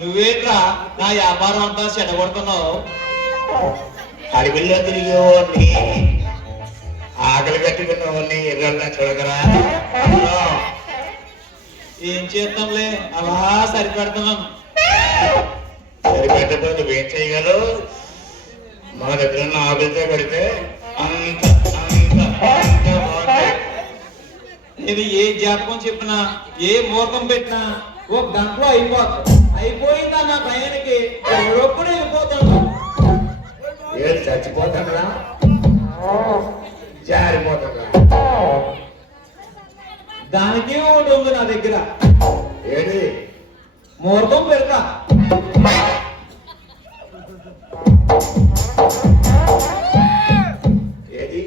నువ్వేట్రా నా వ్యాపారం అంతా చెడగొడుతున్నావు? అడవిలో తిరిగేవాడిని, ఆకలి కట్టుకున్నవాడిని ఎర్రల్లా చూడగరా. ఏం చేద్దాంలే, అలా సరిపెడుతున్నాను. సరిపెట్టబోతే నువ్వేం చేయగలవు? మన దగ్గర ఉన్న ఆకలితో పెడితే అంత అంత అంత బాగుంటాయి. ఇది ఏ జాతకం చెప్పినా, ఏ మూర్ఖం పెట్టినా ఒక గంటలో అయిపోతుంది. అయిపోయిందా నా టయానికి ఎప్పుడు వెళ్ళిపోతాను. ఏడు చచ్చిపోతాడా, జారిపోతాడా? దానికి ఒకటి ఉంది నా దగ్గర. ఏది? ముహూర్తం పెడతా. ఏది?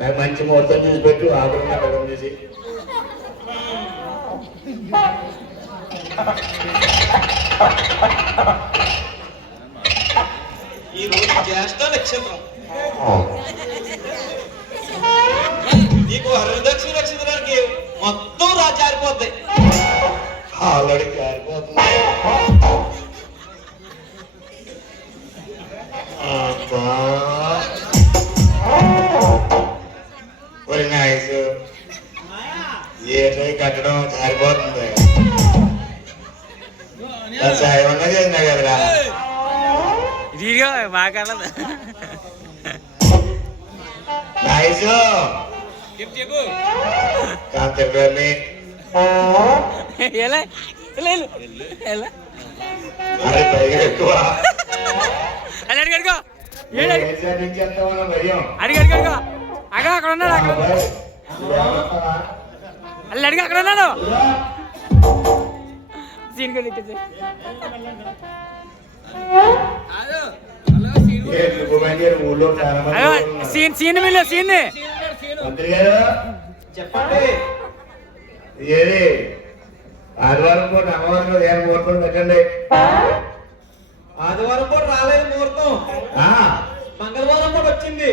నాకు మంచి ముహూర్తం చూసి పెట్టు, ఆకులున్న కథం చూసి. ఈ రోజు జ్యేష్ఠ నక్షత్రం. నీకు హరిదక్షిణ నక్షత్రానికి మొత్తం జారిపోద్ది. ఆల్రెడీ జారిపోతుంది. ఏ కట్టడం జారిపోతుంది. ఏమన్నా చేసినా కదరా. బాగా కాంతర్మి ఎలా ఎలా అరే పైగా ఎక్కువ అడిగడుకో భయం. అడిగడుకో అగా అక్కడ ఉన్నాడు, అక్కడ అల్లు అడిగి అక్కడ ఉన్నాడు. సీన్ ఊళ్ళో చాలా మంది సీన్ సీన్ మిల్ల సీన్ మంత్రి గారు చెప్పండి. ఏది ఆదివారం పూట అమ్మవారం ముహూర్తం పెట్టండి. ఆదివారం పూట రాలేదు ముహూర్తం, మంగళవారం పూట వచ్చింది.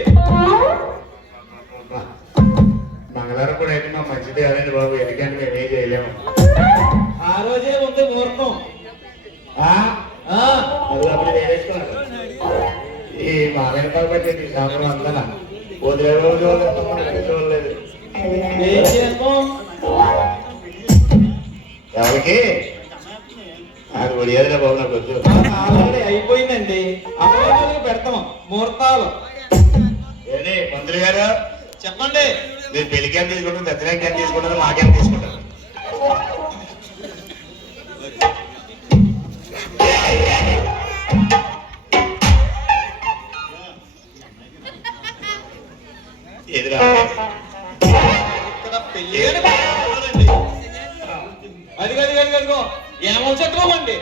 మంగళవారం కూడా అయితే మా మంచిది కాదండి బాబు, ఎందుకంటే మేమేం చేయలేము. ఆ రోజే ఉంది ముహూర్తం. అప్పుడు వేసుకున్నాను ఈ మామైన కాబట్టి సంవత్సరం అంతా వదిలే రోజు చూడలేదు. ఏం చేస్తాం? ఎవరికి నాకు ఒడియాదిరా బాబు, నాకు వద్దు. ఆల్రెడీ అయిపోయిందండి. అప్పుడు పెడతాం ముహూర్తాలు. ఏంటి మంత్రి గారు చెప్పండి. మీరు పెళ్లికి ఎంత తీసుకుంటారు, దత్తరాకి ఎంత తీసుకుంటారు, మాకేం తీసుకుంటారు? ఎదురా ఇక్కడ పెళ్లి అది ఏమో చక్రం అండి.